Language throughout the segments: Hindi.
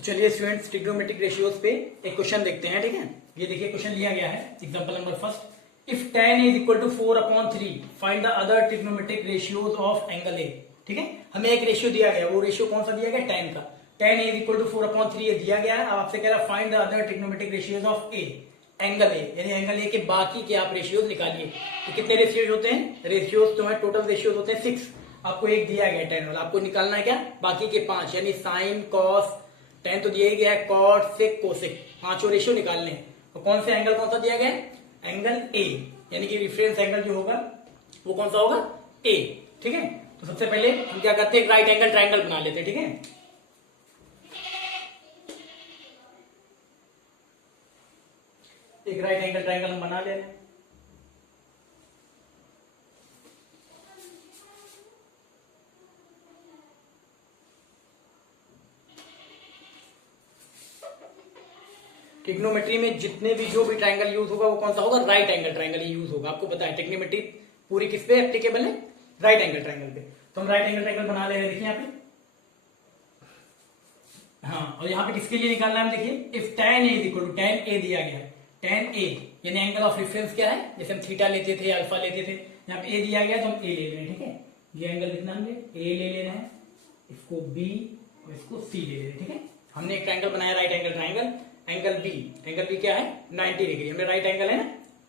तो चलिए स्टूडेंट्स ट्रिग्नोमेट्रिक रेशियोज पे एक क्वेश्चन देखते हैं। ठीक है, ये देखिए क्वेश्चन लिया गया है example number first, if tan is equal to 4/3 find the other trigonometric ratios of angle A. ठीक है, हमें एक रेशियो दिया गया, वो रेशियो कौन सा दिया गया, tan का। tan इज इक्वल टू 4/3 ये दिया गया है। अब आपसे कह रहा find the other trigonometric ratios of A, angle A, यानी एंगल ए के बाकी के आप रेशियोज निकालिए। तो कितने रेशियोज होते हैं, रेशियोज तो है टोटल रेशियोज होते हैं 6। आपको एक दिया गया tan वाला, आपको निकालना है क्या, बाकी के 5, यानी साइन कॉस, tan तो दिया ही गया है, कॉट सेक कोसेक, पांचों रेशियो निकालने हैं। तो कौन सा एंगल कौन सा दिया गया है, एंगल ए, यानी कि रेफरेंस एंगल जो होगा वो कौन सा होगा, ए। ठीक है, तो सबसे पहले हम क्या करते हैं, एक राइट एंगल ट्राइंगल बना लेते हैं। ठीक है, एक राइट एंगल ट्राइंगल हम बना ले रहे हैं। ट्रिग्नोमेट्री में जितने भी जो भी ट्राइंगल यूज होगा वो कौन सा होगा, राइट एंगल ट्राइंगल यूज होगा। आपको पता है ट्रिग्नोमेट्री पूरी किस पे एप्लीकेबल है, राइट एंगल ट्राइंगल पे। तो हम राइट एंगल ट्राइंगल बना ले रहे हैं, देखिए यहाँ पे। हाँ, और यहाँ पे किसके लिए निकालना है, हम देखिए if tan A is equal to, tan A दिया गया है, tan ए यानी एंगल ऑफ रेफरेंस क्या है, जैसे हम थीटा लेते थे, अल्फा लेते थे, यहाँ पे ए दिया गया तो हम ए ले रहे हैं। ठीक है, ये एंगल कितना हमने ए ले लेना है, इसको बी और इसको सी ले रहे हैं। ठीक है, हमने एक ट्राइंगल बनाया right angle triangle, angle B क्या है 90 डिग्री, हमने राइट एंगल है ना,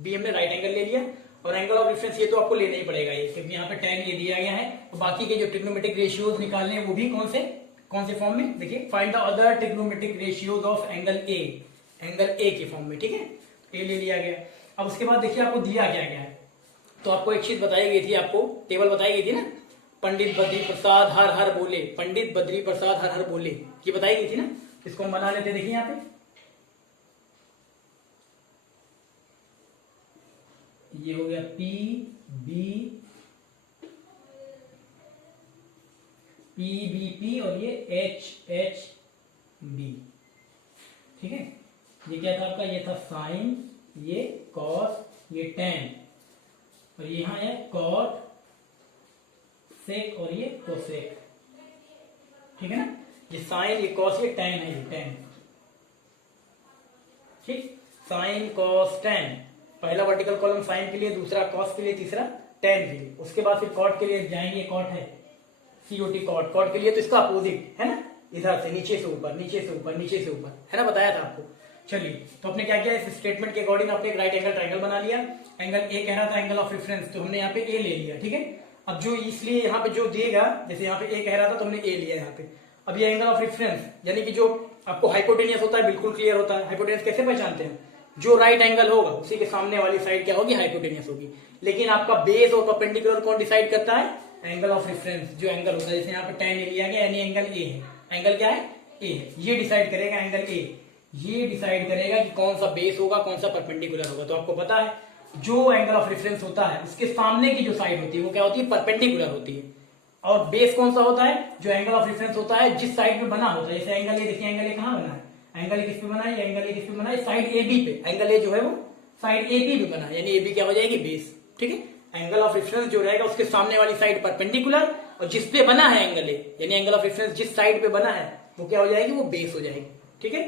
बी हमने राइट एंगल ले लिया। और एंगल ऑफ रेफरेंस ये तो आपको लेना ही पड़ेगा ये, क्योंकि यहाँ पे tan ये दिया गया है। तो बाकी के जो ट्रिग्नोमेट्रिक रेशियोज निकालने हैं वो भी कौन से फॉर्म में, देखिए find the other trigonometric ratios of angle A, angle A के फॉर्म में। ठीक है, ए ले लिया गया। अब उसके बाद देखिए आपको दिया क्या गया है, तो आपको एक चीज बताई गई थी, आपको टेबल बताई गई थी ना, पंडित बद्री प्रसाद हर हर बोले, पंडित बद्री प्रसाद हर हर बोले, ये बताई गई थी ना। इसको हम बना लेते, देखिए यहाँ पे ये हो गया पी बी पी और ये एच एच बी। ठीक है, ये क्या था आपका, ये था साइन, ये कॉस, ये टैन, और यहां है कॉट सेक और ये कोसेक। ठीक है ना, ये साइन, ये कॉस, ये टैन है, ये टैन। ठीक, साइन कॉस टैन, पहला वर्टिकल कॉलम साइन के लिए, दूसरा कॉस के लिए, तीसरा टैन के लिए। उसके बाद फिर कॉट के लिए जाएंगे, कॉट है सीओटी कॉट, कॉट के लिए तो इसका अपोजिट है ना, इधर से नीचे से ऊपर, नीचे से ऊपर, नीचे से ऊपर, है ना, बताया था आपको। चलिए, तो आपने क्या किया, इस स्टेटमेंट के अकॉर्डिंग आपने एक राइट एंगल ट्राइंगल बना लिया। एंगल ए कह रहा था एंगल ऑफ रेफरेंस, तो हमने यहाँ पे ए ले लिया। ठीक है, अब जो इसलिए यहाँ पे जो दिएगा, जैसे यहाँ पे ए कह रहा था तो हमने ए लिया यहाँ पे। अब ये एंगल ऑफ रेफरेंस यानी कि जो आपको हाइपोटेनियस होता है, बिल्कुल क्लियर होता है। हाइपोटेनियस कैसे पहचानते हैं, जो राइट एंगल होगा उसी के सामने वाली साइड क्या होगी, हाइपोटेनियस होगी। लेकिन आपका बेस और परपेंडिकुलर कौन डिसाइड करता है, एंगल ऑफ रेफरेंस जो एंगल होता है। जैसे यहाँ पे tan ए लिया गया, यानी एंगल ए है, एंगल क्या है, ए है, ये डिसाइड करेगा एंगल ए, ये डिसाइड करेगा कि कौन सा बेस होगा, कौन सा परपेंडिकुलर होगा। तो आपको पता है जो एंगल ऑफ रेफरेंस होता है उसके सामने की जो साइड होती है वो क्या होती है, परपेंडिकुलर होती है। और बेस कौन सा होता है, जो एंगल ऑफ रेफरेंस होता है जिस साइड पे बना होता है। जैसे एंगल ए, देखिए एंगल ए कहाँ बना है, एंगल ए किस पे बना है, एंगल ए किस पे बना है, साइड ए बी पे। एंगल ए जो है वो साइड ए बी पे बना है, यानी ए बी क्या हो जाएगी, बेस। ठीक है, एंगल ऑफ रेफरेंस जो रहेगा उसके सामने वाली साइड परपेंडिकुलर, और जिस पे बना है एंगल ए, यानी एंगल ऑफ रेफरेंस जिस साइड पे बना है वो क्या हो जाएगी, वो बेस हो जाएगी। ठीक है,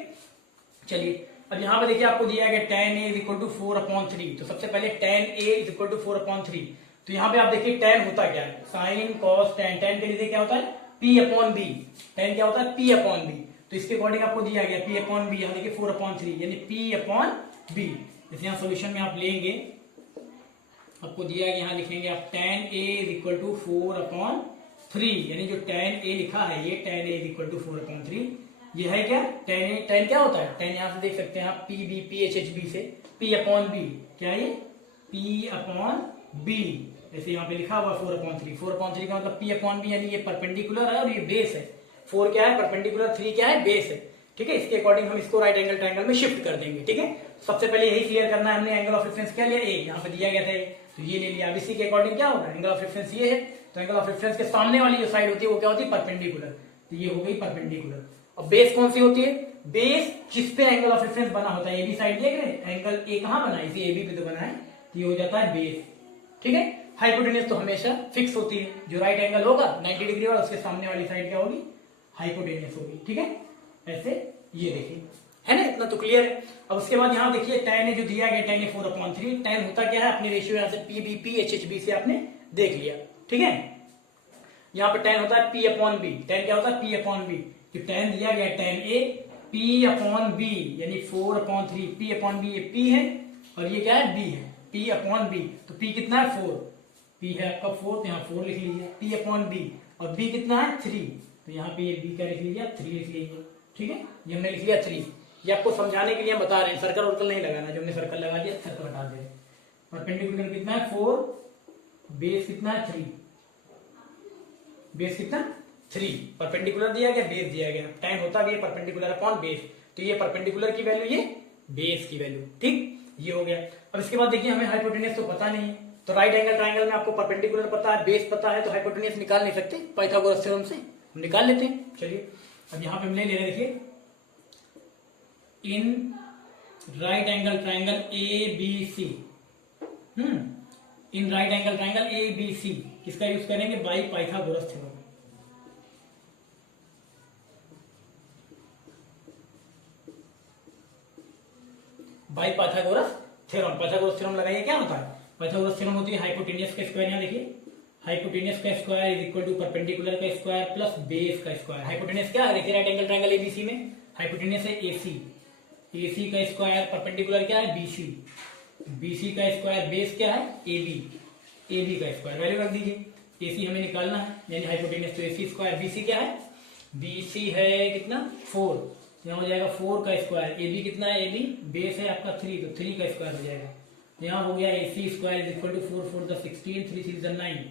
चलिए अब यहाँ पे देखिए आपको दिया गया tan a is equal to 4/3। तो सबसे पहले tan a is equal to 4/3। तो यहाँ पे आप देखिए tan होता क्या है, साइन कॉस टैन, टैन के लिए क्या होता है, p/b, टैन क्या होता है, p/b। तो इसके अकॉर्डिंग आपको दिया गया p/b, यहाँ देखिए 4/3 यानी p/b। जैसे यहाँ सोल्यूशन में आप लेंगे, आपको दिया गया, यहाँ लिखेंगे आप tan a is equal to 4/3, यानी जो tan a लिखा है ये tan a is equal to 4/3। ये है क्या, tan क्या होता है, tan यहां से देख सकते हैं आप, P B P H H B से p/b, क्या है ये p/b। जैसे यहाँ पे लिखा हुआ 4/3, 4/3 का मतलब p/b, यानी ये परपेंडिकुलर है और ये बेस है। 4 क्या है, परपेंडिकुलर, 3 क्या है, बेस है। ठीक है, इसके अकॉर्डिंग हम इसको राइट एंगल ट्राइंगल में शिफ्ट कर देंगे। ठीक है, सबसे पहले यही क्लियर करना है हमने, एंगल ऑफ रेफरेंस क्या लिया, ए, यहाँ पे दिया गया था तो ये ले लिया। अब इसी के अकॉर्डिंग क्या होगा, एंगल ऑफ रेफरेंस ये है, तो एंगल ऑफ रेफरेंस के सामने वाली जो साइड होती है वो क्या होती है, परपेंडिकुलर, तो ये हो गई परपेंडिकुलर। और बेस कौन सी होती है, बेस जिस पे एंगल ऑफ रेफरेंस बना होता है, ए बी साइड देख रहे हैं, एंगल ए कहाँ बना है, इसी ए बी पे तो बना है, तो ये हो जाता है बेस। ठीक है, हाइपोटेनियस तो हमेशा फिक्स होती है, जो राइट एंगल होगा 90 डिग्री वाला उसके सामने वाली साइड क्या होगी, हाइपोटेनियस होगी। ठीक है, ऐसे ये देखिए, है ना, इतना तो क्लियर है। अब उसके बाद यहाँ देखिए tan है जो दिया गया, tan है 4/3। tan होता क्या है, अपनी रेशियो यहाँ से PBP HHB से आपने देख लिया, ठीक है। यहाँ पे tan होता है P/B। tan क्या होता है, P/B। जो tan दिया गया tan A P/B यानी 4/3। P/B ये P है और ये क्या है, B है, P/B। तो P कितना है, 4। P है आपका 4, तो यहाँ 4 लिख लीजिए P/B। और B कितना है, 3, तो यहाँ पे ये B का लिख लीजिए, 3 लिख लीजिए, ठीक है। ये हमने लिख लिया 3। ये आपको समझाने के लिए हम बता रहे हैं, सर्कल वर्कल नहीं लगाना, जो हमने सर्कल लगा दिया सर्कल हटा दे। परपेंडिकुलर कितना है, 4, बेस कितना है, 3, बेस कितना 3। परपेंडिकुलर दिया गया, बेस दिया गया, tan होता भी है परपेंडिकुलर अपॉन बेस। तो ये परपेंडिकुलर की वैल्यू, ये बेस की वैल्यू, ठीक, ये हो गया। अब इसके बाद देखिए हमें हाइपोटेनस तो पता नहीं है, तो राइट एंगल ट्राइंगल में आपको परपेंडिकुलर पता है, बेस पता है, तो हाइपोटेनस निकाल नहीं सकते, पाइथागोरस थ्योरम से हम निकाल लेते हैं। चलिए अब यहाँ पे हम ले रहे हैं, देखिए in right angle triangle ABC, in right angle triangle ABC किसका यूज करेंगे, by Pythagoras theorem. By Pythagoras theorem. Pythagoras theorem लगाइए, क्या होता है, पाइथागोरस थ्योरम होती है हाइपोटेनियस का स्क्वायर। यहाँ देखिए हाइपोटेनियस का square is equal to perpendicular का स्क्वायर प्लस बेस का स्क्वायर। हाइपोटेनियस क्या है, देखिए राइट एंगल ट्राइंगल ABC में हाइपोटेनियस है AC का स्क्वायर, परपेंडिकुलर क्या है, BC का स्क्वायर, बेस क्या है, AB का स्क्वायर। वैल्यू रख दीजिए, AC हमें निकालना है, यानी हाइपोटेनियस तो AC स्क्वायर, BC क्या है, BC है कितना, 4, यहाँ हो जाएगा 4 का स्क्वायर। AB कितना है, AB बेस है आपका 3, तो 3 का स्क्वायर हो जाएगा। यहाँ हो गया AC square is equal to 4 4 द 16, 3 6 द 9,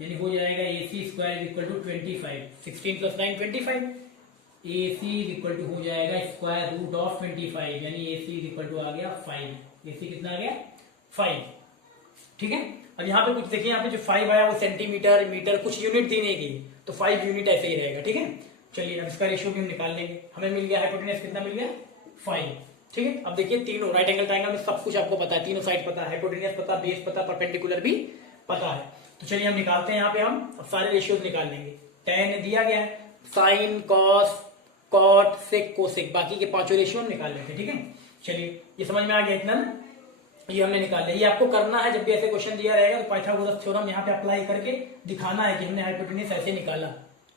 यानी हो जाएगा AC square is equal to 25, 16 plus 9 25। AC is equal to हो जाएगा स्क्वायर रूट ऑफ 25, यानी AC इज इक्वल टू आ गया 5। AC कितना आ गया, 5, ठीक है। अब यहाँ पे कुछ देखिए, यहाँ पे जो 5 आया वो सेंटीमीटर, मीटर, कुछ यूनिट दी नहीं गई, तो 5 यूनिट ऐसे ही रहेगा, ठीक है। चलिए अब इसका रेशियो भी हम निकाल लेंगे। हमें मिल गया हाइपोटेनस कितना मिल गया, 5, ठीक है। अब देखिए तीनों राइट एंगल ट्राइंगल में सब कुछ आपको पता है, तीनों साइड पता है, हाइपोटेनस पता, बेस पता, परपेंडिकुलर भी पता है। तो चलिए हम निकालते हैं, यहाँ पे हम अब सारे रेशियोज निकाल लेंगे। tan दिया गया है, साइन, कॉस, कॉट, सेक, कोसेक, बाकी के पांचों रेशियो हम निकाल लेते हैं, ठीक है। चलिए ये समझ में आ गया इतना, ये हमने निकाल लिया। ये आपको करना है, जब भी ऐसे क्वेश्चन दिया रहेगा तो पाइथागोरस थ्योरम यहाँ पे अप्लाई करके दिखाना है कि हमने हाइपोटेनस ऐसे निकाला,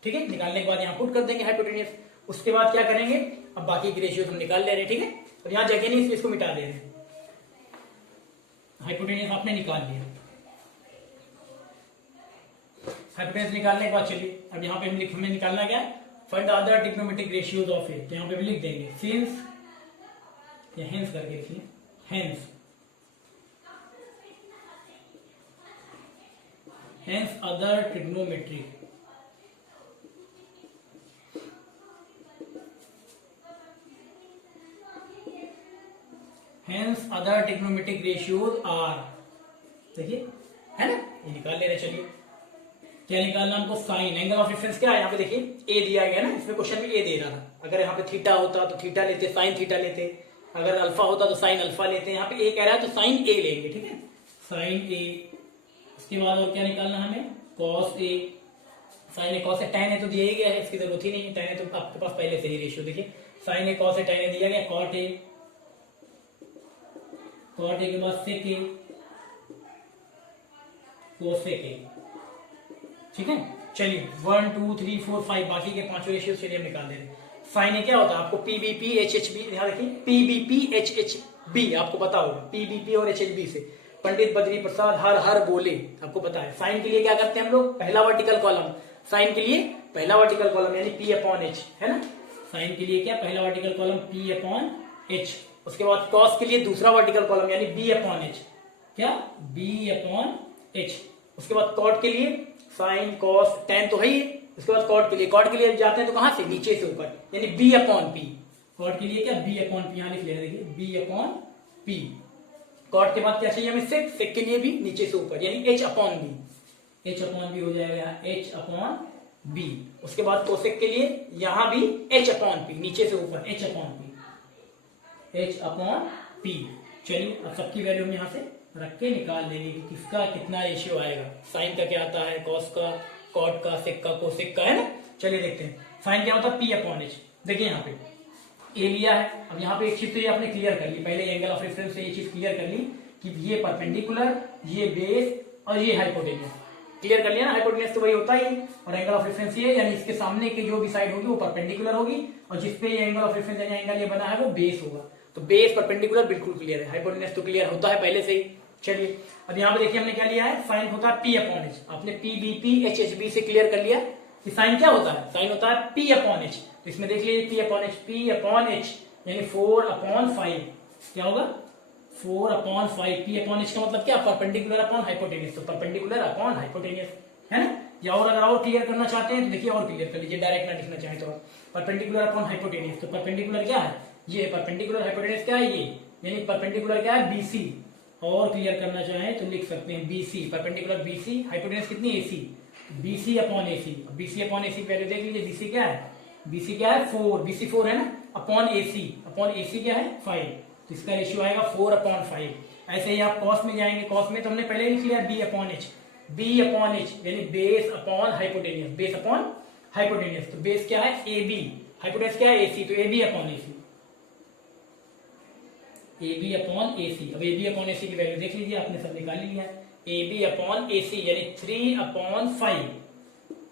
ठीक है। निकालने के बाद यहाँ पुट कर देंगे हाइपोटेनस। उसके बाद क्या करेंगे, अब बाकी की रेशियो हम निकाल ले रहे हैं, ठीक है। अब यहाँ जगह नहीं, इसको मिटा दे रहे हैं। हाइपोटेनस आपने निकाल लिया। हाइपोटेनस निकालने के बाद चलिए अब यहाँ पे हमें निकालना क्या है, find the other trigonometric ratios of it. तो यहाँ पे भी लिख देंगे सिंस, या हेंस करके लिखिए, hence other trigonometric ratios are, देखिए है ना, ये निकाल ले रहे। चलिए क्या निकालना हमको, साइन, एंगल ऑफ डिफरेंस क्या है, यहाँ पे देखिए ए दिया गया ना, इसमें क्वेश्चन में ए दे रहा था। अगर यहाँ पे थीटा होता तो थीटा लेते, साइन थीटा लेते, अगर अल्फा होता तो साइन अल्फा लेते, यहाँ पे ए कह रहा है तो साइन ए लेंगे, ठीक है, साइन ए। उसके बाद और क्या निकालना हमें, cos A, sign A cos A, tan ए तो दिया ही गया है, इसकी जरूरत ही नहीं है, tan ए तो आपके पास पहले से ही रेशियो, देखिए sign A cos A, tan A दिया गया, कॉट ए, कॉट ए के बाद सेक ए, कोसेक ए, ठीक है। चलिए 1 2 3 4 5 बाकी के पांचों रेशियो चलिए हम निकाल दे रहे हैं। साइन ए क्या होता है, आपको PBP HHB, यहाँ देखिए PBP HHB आपको पता होगा, PBP और HHB से पंडित बद्री प्रसाद हर हर बोले, आपको पता है। साइन के लिए क्या करते हैं हम लोग, पहला वर्टिकल कॉलम, साइन के लिए पहला वर्टिकल कॉलम यानी P/H, है ना। साइन के लिए क्या, पहला वर्टिकल कॉलम P/H। उसके बाद कॉस के लिए दूसरा वर्टिकल कॉलम यानी B/H, क्या, B/H। उसके बाद कॉट के लिए साइन, कॉस, tan तो है ही। उसके बाद कॉट के लिए जाते हैं तो कहां से, नीचे से ऊपर, यानी B/P। कॉट के लिए क्या, B/P, यहां लिख ले रहे, देखिए B/P। कॉट के बाद क्या चाहिए हमें, सेक, सेक के लिए भी नीचे से ऊपर, यानी H/B, H/B हो जाएगा, H/B। उसके बाद कोसेक के लिए यहां भी H/P, नीचे से ऊपर H/P। चलिए अब सबकी वैल्यू हम यहां से रख के निकाल लेंगे कि किसका कितना रेशियो आएगा। साइन का क्या आता है, कॉस का, कॉट का, सेक का, कोसेक का, है ना। चलिए देखते हैं साइन क्या होता है, P/H। देखिए यहाँ पे ए लिया है। अब यहाँ पे एक चीज तो ये आपने क्लियर कर ली, पहले एंगल ऑफ रेफरेंस से ये चीज क्लियर कर ली कि ये परपेंडिकुलर, ये बेस और ये हाइपोटेन्यूस। क्लियर कर लिया ना, हाइपोटेन्यूस तो वही होता ही, और एंगल ऑफ रेफरेंस ये, यानी इसके सामने की जो भी साइड होगी वो परपेंडिकुलर होगी, और जिसपे ये एंगल ऑफ रेफरेंस यानी एंगल ये बना है वो बेस होगा। तो बेस परपेंडिकुलर बिल्कुल क्लियर है, हाइपोटेन्यूस तो क्लियर होता है पहले से ही। चलिए अब यहाँ पे देखिए हमने क्या लिया है, साइन होता है पी अपॉन एच। आपने P B P H H B से क्लियर कर लिया कि साइन क्या होता है, साइन होता है पी अपॉन एच। तो इसमें देख लीजिए P upon H, P upon H यानी 4/5 क्या होगा, 4/5। पी अपॉन एच का मतलब क्या, परपेंडिकुलर अपॉन हाइपोटेन्यूस, तो परपेंडिकुलर अपॉन हाइपोटेन्यूस है ना। या और अगर और क्लियर करना चाहते हैं तो देखिए और क्लियर कर लीजिए, डायरेक्ट ना लिखना चाहें तो परपेंडिकुलर अपॉन हाइपोटेन्यूस। तो परपेंडिकुलर क्या है, ये परपेंडिकुलर, हाइपोटेन्यूस क्या है ये, यानी परपेंडिकुलर क्या है बीसी। और क्लियर करना चाहें तो लिख सकते हैं बीसी, परपेंडिकुलर बीसी, हाइपोटेन्यूस कितनी AC, BC upon AC. BC upon AC पहले देख लीजिए, बीसी क्या है, बीसी क्या है 4, बीसी 4 है ना, अपॉन एसी, अपॉन एसी क्या है 5, तो इसका रेशियो आएगा 4/5। ऐसे ही आप कॉस में जाएंगे, कॉस में तो हमने पहले लिख लिया B upon H, B upon H यानी base upon hypotenuse, base upon hypotenuse. तो बेस क्या है ए बी, हाइपोटेन्यूस क्या है एसी, तो A B upon AC, A B upon AC. अब ए बी अपॉन एसी की वैल्यू देख लीजिए, आपने सब निकाल लिया है, ए बी अपॉन एसी यानी 3/5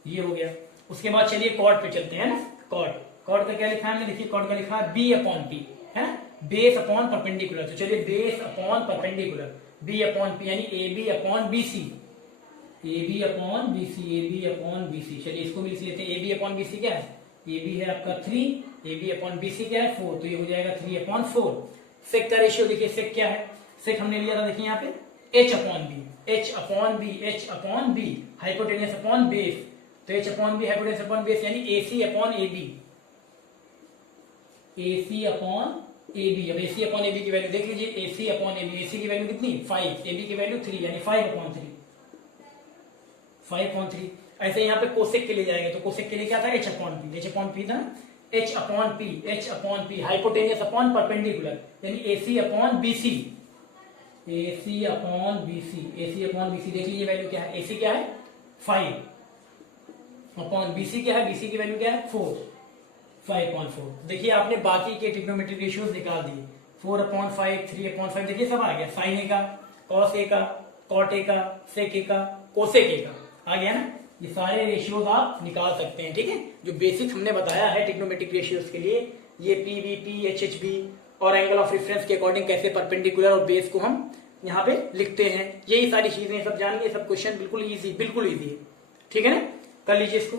ये हो गया। उसके बाद चलिए कॉट पे चलते हैं ना, कॉट, कॉट का क्या लिखा है हमने, देखिए कॉट का लिखा है बी अपॉन पी है ना, बेस अपॉन परपेंडिकुलर। तो चलिए base upon perpendicular, B upon P यानी A B upon B C, A B upon B C, A B upon B C. चलिए इसको भी लिख लेते हैं, A B upon B C क्या है, ए बी है आपका 3, A B upon B C क्या है 4, तो ये हो जाएगा 3/4। सेक का रेशियो देखिए, सेक क्या है, सेक हमने लिया था देखिए यहाँ पे H upon B, H upon B, H upon B, hypotenuse upon base, तो H upon B hypotenuse upon base यानी AC upon A B, AC upon A B. अब एसी अपॉन ए बी की वैल्यू देख लीजिए, AC upon A B, AC की वैल्यू कितनी 5, ए बी की वैल्यू 3 यानी 5/3, 5/3। ऐसे यहाँ पे कोसेक के लिए जाएंगे तो कोसेक के लिए क्या था, H upon P, H upon P था, H upon P, H upon P, hypotenuse upon perpendicular यानी AC upon BC, AC upon BC, AC upon BC देख लीजिए वैल्यू क्या है, एसी क्या है 5 अपॉन बीसी क्या है, बीसी की वैल्यू क्या है 4, 5/4। देखिए आपने बाकी के ट्रिग्नोमेट्रिक रेशियोज निकाल दिए, 4/5, 3/5, देखिए सब आ गया, साइन ए का, कॉस ए का, कॉट ए का, सेक ए का, कोसेक ए का आ गया ना। ये सारे रेशियोज आप निकाल सकते हैं, ठीक है। जो बेसिक्स हमने बताया है ट्रिग्नोमेट्रिक रेशियोज के लिए, ये P B P H H B और एंगल ऑफ रेफरेंस के अकॉर्डिंग कैसे परपेंडिकुलर और बेस को हम यहाँ पे लिखते हैं, यही सारी चीजें सब जानिए, सब क्वेश्चन बिल्कुल इजी है, ठीक है ना, कर लीजिए इसको।